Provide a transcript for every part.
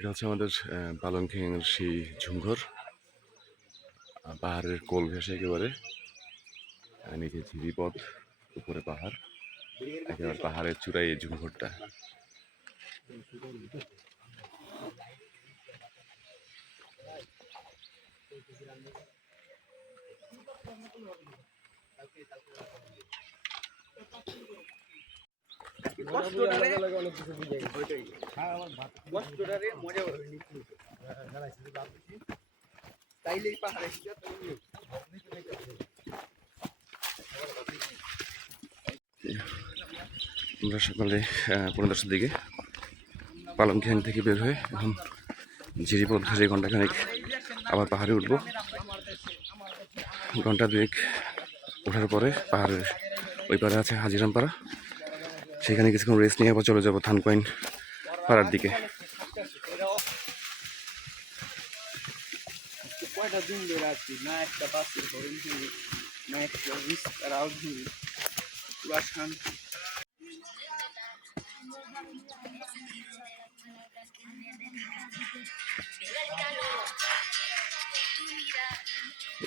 এটা হচ্ছে আমাদের পালংখিংয়ের সেই ঝুমঘর। পাহাড়ের কোল ঘেসে একেবারে। নিচে ঝিরিপথ, উপরে পাহাড়। একেবারে পাহাড়ের চূড়ায় এই ঝুমঘরটা। কষ্টটারে আমরা সকালে পনেরো দশটার দিকে পালংখ্যাং থেকে বের হয়ে এখন ঝিরিপথ ঘাসে ঘন্টাখানেক আবার পাহাড়ে উঠবো। ঘণ্টা দুয়েক ওঠার পরে পাহাড়ের ওই পারে আছে হাজিরাম পাড়া সেখানে কিছুক্ষণ রেস্ট নিয়ে আবার চলে যাব থানকোয়েন পাড়ার দিকে। কয়টা দিন ধরে আছি? না একটা বাসের হরণ হয়নি না একটা রিস্কার আউট হয়নি পুরা শান্তি।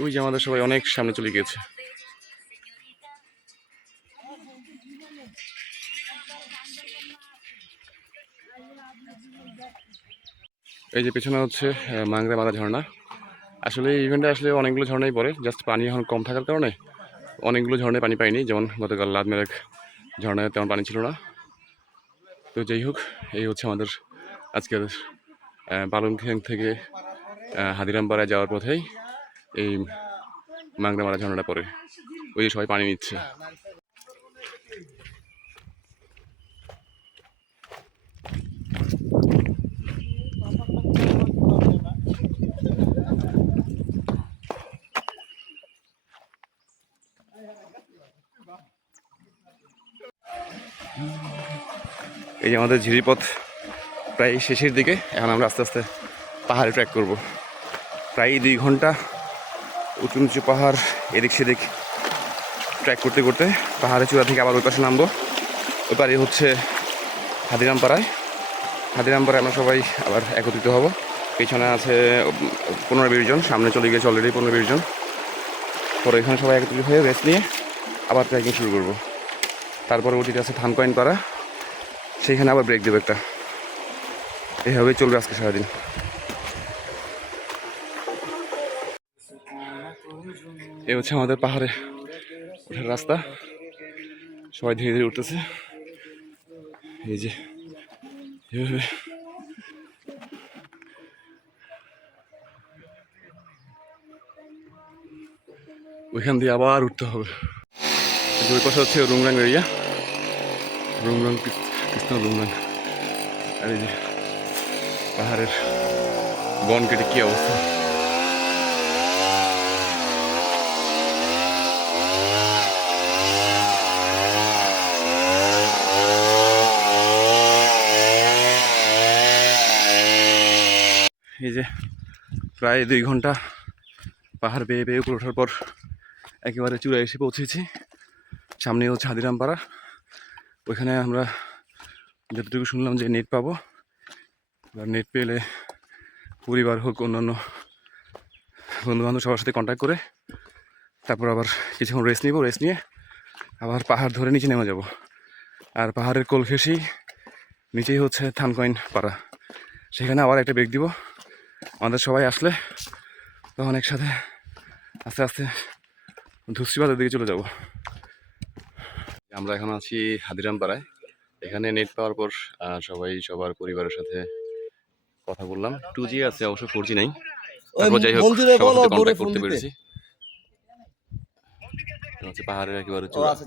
ওই যে আমাদের সবাই অনেক সামনে চলে গিয়েছে। এই যে পেছনে হচ্ছে মাংরা মারা ঝর্ণা। আসলে এই ইভেন্টে আসলে অনেকগুলো ঝর্ণাই পড়ে জাস্ট পানি এখন কম থাকার কারণে অনেকগুলো ঝর্ণায় পানি পাইনি, যেমন গতকাল লাদমের এক ঝর্ণায় তেমন পানি ছিল না। তো যাই হোক, এই হচ্ছে আমাদের আজকের পালংখ্যাং থেকে হাদিরামপাড়ায় যাওয়ার পথেই এই মাংরা মারা ঝর্ণাটা পড়ে। ওই সবাই পানি নিচ্ছে। এই যে আমাদের ঝিরিপথ প্রায় শেষের দিকে, এখন আমরা আস্তে আস্তে পাহাড়ে ট্র্যাক করব। প্রায় দুই ঘণ্টা উঁচু নিচু পাহাড়, এদিক সেদিক ট্র্যাক করতে করতে পাহাড়ের চূড়া থেকে আবার ওই পাশে নামবো। ওই পারে হচ্ছে হাদিরামপাড়ায়। হাদিরামপাড়ায় আমরা সবাই আবার একত্রিত হব। পেছনে আছে পনেরো বিশ জন, সামনে চলে গিয়েছে অলরেডি পনেরো বিশ জন। পরে এখানে সবাই একত্রিত হয়ে রেস্ট নিয়ে আবার ট্রেকিং শুরু করব। তারপরে ওটিতে আছে থানকয়েন পাড়া সেইখানে আবার ব্রেক দেবো একটা। এইভাবেই চলবে আজকে সারাদিন। এই হচ্ছে আমাদের পাহাড়ে ওঠার রাস্তা। সবাই ধীরে ধীরে উঠতেছে। এই যে, এভাবে। ওইখান দিয়ে আবার উঠতে হবে। ওই পাশে হচ্ছে রুমরাং এরিয়া রুমরাং কৃষ্ণ রুমরাং আর এই যে পাহাড়ের বন কেটে কি অবস্থা? এই যে প্রায় দুই ঘণ্টা পাহাড় বেয়ে বেয়ে উপরে ওঠার পর একেবারে চূড়ায় এসে পৌঁছেছি। সামনে হচ্ছে হাদিরাম পাড়া ওইখানে আমরা যতটুকু শুনলাম যে নেট পাবো, এবার নেট পেলে পরিবার হোক, অন্যান্য বন্ধু বান্ধব সবার সাথে কন্ট্যাক্ট করে তারপর আবার কিছুক্ষণ রেস্ট নিব রেস্ট নিয়ে আবার পাহাড় ধরে নিচে নেমে যাব। আর পাহাড়ের কোল ঘেঁষেই নিচেই হচ্ছে থানকয়েন পাড়া। সেখানে আবার একটা ব্রেক দিব। আমাদের সবাই আসলে তখন একসাথে আস্তে আস্তে ধুসরিবাদের দিকে চলে যাব। আমরা এখন আছি হাদিরাম পাড়ায়। এখানে নেট পাওয়ার পর সবাই সবার পরিবারের সাথে কথা বললাম। টু জি আছে অবশ্য ফোর জি নাই। যাই হোক সবার সাথে দূরে কন্ট্যাক্ট করতে পেরেছি। হচ্ছে পাহাড়ের একেবারে ও চূড়া। আচ্ছা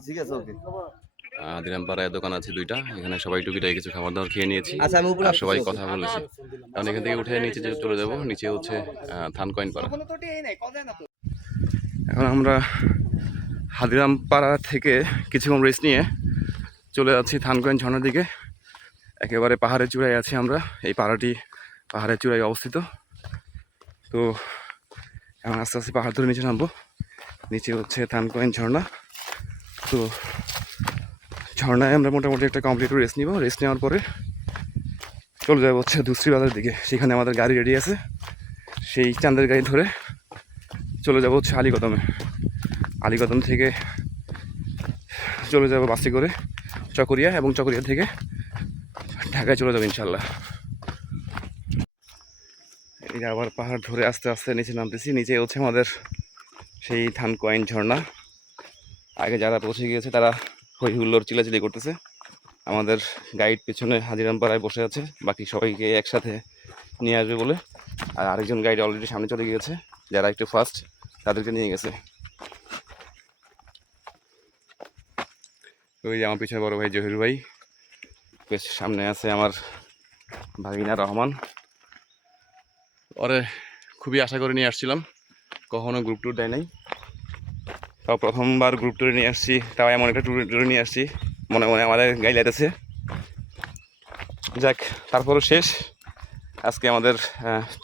দোকান আছে দুইটা। এখানে সবাই টুকিটাই কিছু খাবার দাবার খেয়ে নিয়েছি। আচ্ছা আর সবাই কথা বলেছি। কারণ এখান থেকে উঠে নিচে যে চলে যাব নিচে হচ্ছে পাড়া এখন আমরা হাদিরাম পাড়া থেকে কিছুক্ষণ রেস্ট নিয়ে চলে যাচ্ছি থানকয়েন ঝর্ণার দিকে। একেবারে পাহাড়ের চূড়ায় আছি আমরা। এই পাড়াটি পাহাড়ের চূড়ায় অবস্থিত। তো এখন আস্তে আস্তে পাহাড় ধরে নিচে নামবো। নিচে হচ্ছে থানকয়েন ঝর্ণা। তো ঝর্ণায় আমরা মোটামুটি একটা কমপ্লিট রেস্ট নিব। রেস্ট নেওয়ার পরে চলে যাব হচ্ছে দুশ্রী বাজারের দিকে। সেখানে আমাদের গাড়ি রেডি আছে। সেই চাঁদের গাড়ি ধরে চলে যাব হচ্ছে আলিকদমে। আলিকদম থেকে চলে যাব বাসে করে। চকরিয়া এবং চকরিয়া থেকে ঢাকায় চলে যাব ইনশাল্লাহ এই আবার পাহাড় ধরে আস্তে আস্তে নিচে নামতেছি নিচে হচ্ছে আমাদের সেই ধান কয়েন ঝর্ণা। আগে যারা পৌঁছে গিয়েছে তারা হই হুল্লোর চিলাচিলি করতেছে। আমাদের গাইড পেছনে হাজিরাম পাড়ায় বসে আছে, বাকি সবাইকে একসাথে নিয়ে আসবে বলে। আর আরেকজন গাইড অলরেডি সামনে চলে গিয়েছে, যারা একটু ফার্স্ট তাদেরকে নিয়ে গেছে। ওই যে আমার পিছনে বড় ভাই জহির ভাই, বেশ সামনে আছে আমার ভাগিনা রহমান। ওরে খুবই আশা করে নিয়ে আসছিলাম, কখনো গ্রুপ ট্যুর দেয় নাই। তাও প্রথমবার গ্রুপ ট্যুরে নিয়ে আসছি, তাও এমন একটা ট্যুর ট্যুরে নিয়ে আসছি, মনে মনে আমাদের গাই লাইতেছে যাক, তারপরও শেষ। আজকে আমাদের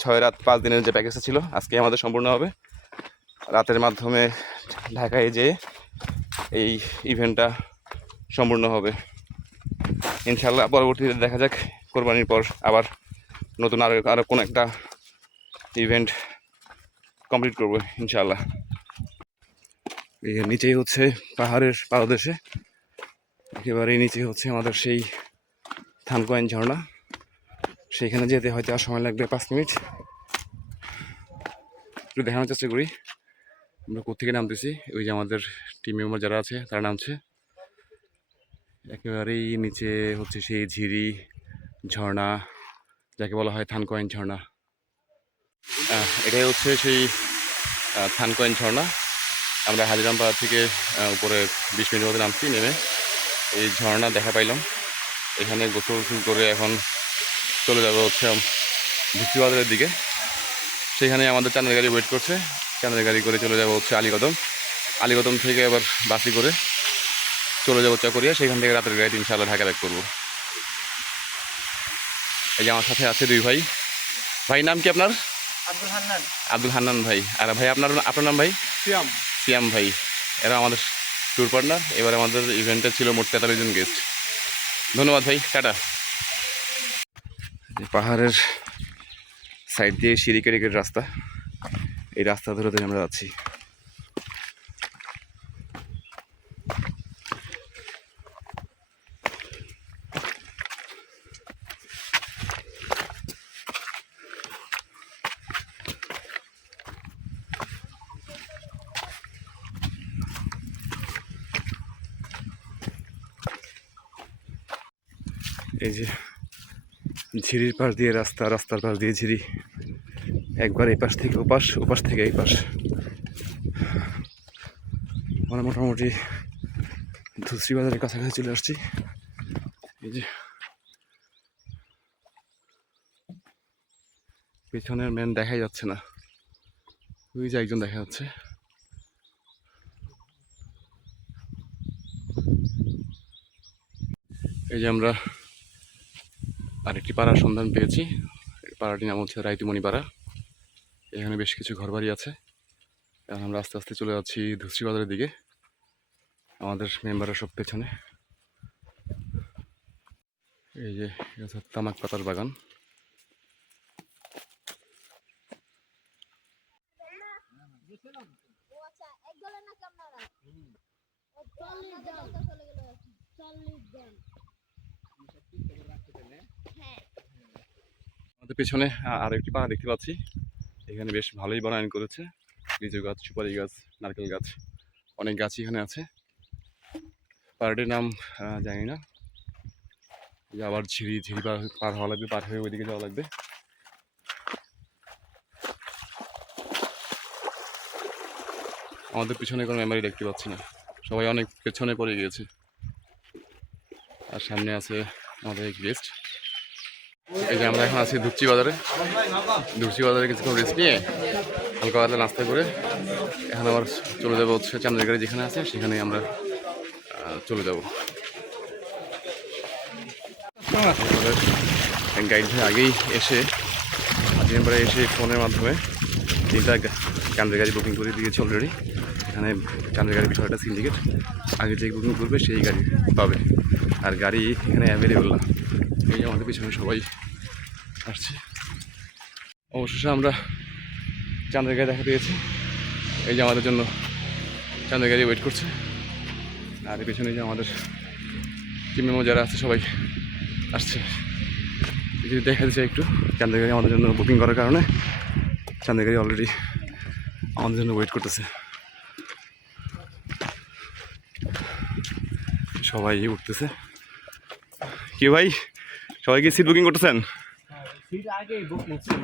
ছয় রাত পাঁচ দিনের যে প্যাকেজটা ছিল, আজকে আমাদের সম্পূর্ণ হবে। রাতের মাধ্যমে ঢাকায় যেয়ে এই ইভেন্টটা সম্পূর্ণ হবে। ইনশাল্লাহ পরবর্তীতে দেখা যাক, কোরবানির পর আবার নতুন আরও আরও কোনো একটা ইভেন্ট কমপ্লিট করব ইনশাল্লাহ নিচেই হচ্ছে পাহাড়ের পাদদেশে। একেবারে নিচে হচ্ছে আমাদের সেই থানকোয়েন ঝর্ণা। সেইখানে যেতে হয়তো আর সময় লাগবে পাঁচ মিনিট। একটু দেখানোর চেষ্টা করি। আমরা কোথেকে নামতেছি? ওই যে আমাদের টিম মেম্বার যারা আছে, তারা নামছে। একেবারেই নিচে হচ্ছে সেই ঝিরি ঝর্ণা, যাকে বলা হয় থানকয়েন ঝর্ণা। এটাই হচ্ছে সেই থানকয়েন ঝর্ণা। আমরা হাজিরামপাড়া থেকে উপরে বিশ মিনিট মধ্যে নামছি, নেমে এই ঝর্ণা দেখা পাইলাম। এখানে গোসল গোসল করে এখন চলে যাব হচ্ছে ভিক্টিবাজারের দিকে। সেখানে আমাদের চাঁদের গাড়ি ওয়েট করছে। চাঁদের গাড়ি করে চলে যাব হচ্ছে আলিকদম। আলিকদম থেকে আবার বাসি করে চলে যাব চকরিয়া সেখান থেকে রাতের গাড়ি ইনশাআল্লাহ ঢাকা ব্যাক করব। এই যে আমার সাথে আছে দুই ভাই। ভাই নাম কি আপনার? আব্দুল হান্নান। আব্দুল হান্নান ভাই। আর ভাই আপনার আপনার নাম ভাই? সিয়াম। সিয়াম ভাই। এরা আমাদের ট্যুর পার্টনার এবার আমাদের ইভেন্টে ছিল মোট তেতাল্লিশ জন গেস্ট ধন্যবাদ ভাই টাটা। পাহাড়ের সাইড দিয়ে সিঁড়ি কেটে রাস্তা। এই রাস্তা ধরে ধরে আমরা যাচ্ছি। এই যে ঝিরির পাশ দিয়ে রাস্তা, রাস্তার পাশ দিয়ে ঝিরি। একবার এই পাশ থেকে, ওপাশ ওপাশ থেকে এই পাশ। আমরা মোটামুটি ধুসরি বাজারের কাছাকাছি চলে আসছি। এই যে পেছনের মেন দেখাই যাচ্ছে না। ওই যে একজন দেখা যাচ্ছে। এই যে আমরা আরেকটি পাড়ার সন্ধান পেয়েছি। পাড়াটির নাম হচ্ছে রাইতুমণি পাড়া এখানে বেশ কিছু ঘরবাড়ি আছে। এখন আমরা আস্তে আস্তে চলে যাচ্ছি ধুসরি বাজারের দিকে। আমাদের মেম্বাররা সব পেছনে। এই যে তামাক পাতার বাগান। আচ্ছা চল্লিশ জন। আমাদের পেছনে আর একটি পাড়া দেখতে পাচ্ছি। এখানে বেশ ভালোই বনায়ন করেছে। লিচু গাছ, সুপারি গাছ, নারকেল গাছ, অনেক গাছই এখানে আছে। পাহাড়টির নাম জানি না। আবার ঝিরি ঝিরি পার পার হওয়া লাগবে, পার হয়ে ওইদিকে যাওয়া লাগবে। আমাদের পিছনে কোনো মেমোরি দেখতে পাচ্ছি না। সবাই অনেক পেছনে পড়ে গিয়েছে। আর সামনে আছে আমাদের গেস্ট। এই যে আমরা এখন আছি ধুপচি বাজারে। ধুপচি বাজারে কিছুক্ষণ রেস্ট নিয়ে হালকা পাতলা নাস্তা করে এখন আবার চলে যাব হচ্ছে চান্দের গাড়ি যেখানে আছে, সেখানে আমরা চলে যাব। গাইড আগেই এসে আজিমপাড়া এসে ফোনের মাধ্যমে তিনটা চান্দের গাড়ি বুকিং করে দিয়েছে অলরেডি এখানে চান্দের গাড়ির বিষয়টা সিন্ডিকেট আগে যে বুকিং করবে সেই গাড়ি পাবে। আর গাড়ি এখানে অ্যাভেলেবল না। এই আমাদের পিছনে সবাই আসছে। অবশেষে আমরা চাঁদের গায়ে দেখা পেয়েছি। এই যে আমাদের জন্য চাঁদের গাড়ি ওয়েট করছে। আর পেছনে যে আমাদের টিম মেম্বার যারা আছে, সবাই আসছে। যদি দেখা দিচ্ছে একটু চাঁদের গাড়ি আমাদের জন্য বুকিং করার কারণে চাঁদের গাড়ি অলরেডি আমাদের জন্য ওয়েট করতেছে। সবাই উঠতেছে। কি ভাই? সবাই কি সিট বুকিং করতেছেন? সিট আগেই বুকিং ছিল